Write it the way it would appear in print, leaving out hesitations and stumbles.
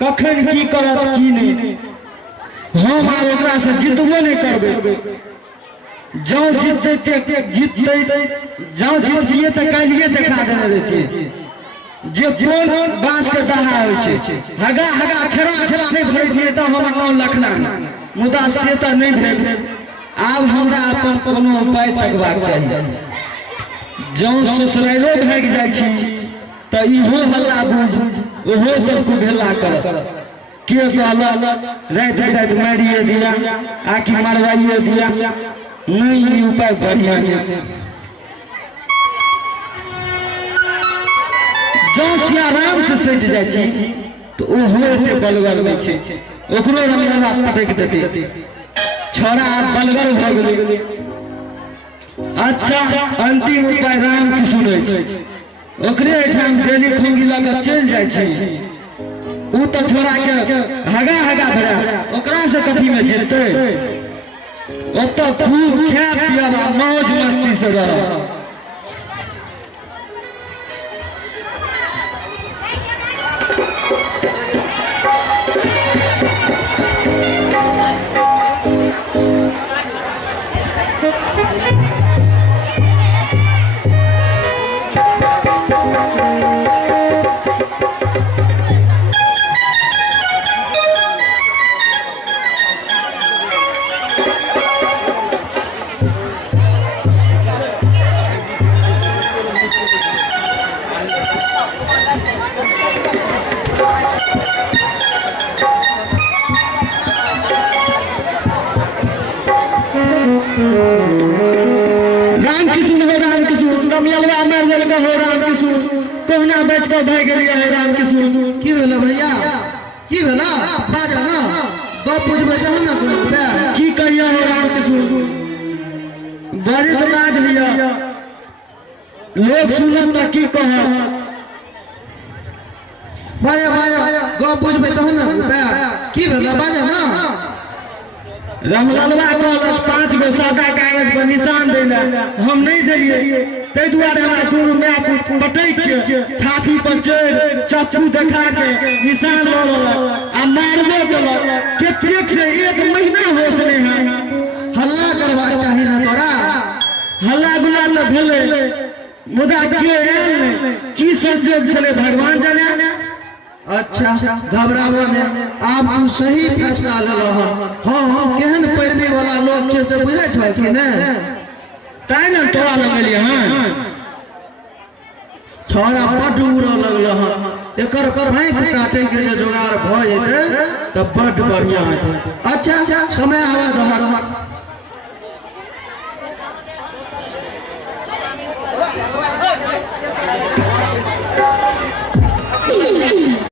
कखन की करत की नहीं हम आब ओकरा से जितबो नहीं करबे। जो जीतते जो जीतिए तो कालिए देखा देने रहते जे कोन बांस के सहा होइ छै हगा हगा छरा छरा नहीं भरे दिए तो हम नाम लखना मुदा से तो नहीं भेल। आब हमरा अपन कोनो उपाय तकबाक चाहिए। जो ससुरालो भाग जाइ छी तो इहो हल्ला बुझ ओहो सबको भेला कर के कहला रात रात मारिए दिया आकि मारवाइए दिया नहीं उपाय बढ़िया है। जो सियाराम से सज जाइ छी तो ओहो एते बलगर होइ छै ओकरो रंगला पटक देते छोड़ा बलगर भ गेलै। अच्छा अंतिम उपाय राम की सुनै छै ओकरे ठाम बेली खोंगी लगा चल जाइ छै उ तो छोड़ा के हगा हगा भरा ओकरा से कथी में जेतै ओतो खूब खा पिया मौज मस्ती से रह। राम कृष्ण हो राम कृष्ण रमलवा मरलवा हो राम कृष्ण कोहना बेच के भाग गेलिए है राम कृष्ण। की भेला भैया की भेला बाजा ना गप बुझबे तहन ना कोनो की कहिया हो राम कृष्ण बड़ी तो लाज भैया लोग सुनम त की कह बाजा बाजा गप बुझबे तहन ना की भेला बाजा ना रमलवा कहलक 5 गो सादा कागज पर निशान देला हम नहीं देलिए तै दुआरे हमरा दूर में पटक के छाती पर चढ़ चाचू देखा के निशान ल लेलक आ मारबो देलक केतेक से 1 महीना होश नहीं है। हल्ला करबा चाहे ना तोरा हल्ला गुल्ला न भेले मुदा के आयल नहीं की संयोग चले भगवान जाने। अच्छा घबराबो ने आप तू सही फैसला ले लह। हां केहन पैरवी वाला लोग छै से बुझै छै कि ने ताई न तोरा लगलिए हां छोरा बड उड़ लगल हां एकर भाई काटे के जे जोगार भ जेते त बड बढ़िया है। अच्छा समय आवा दहर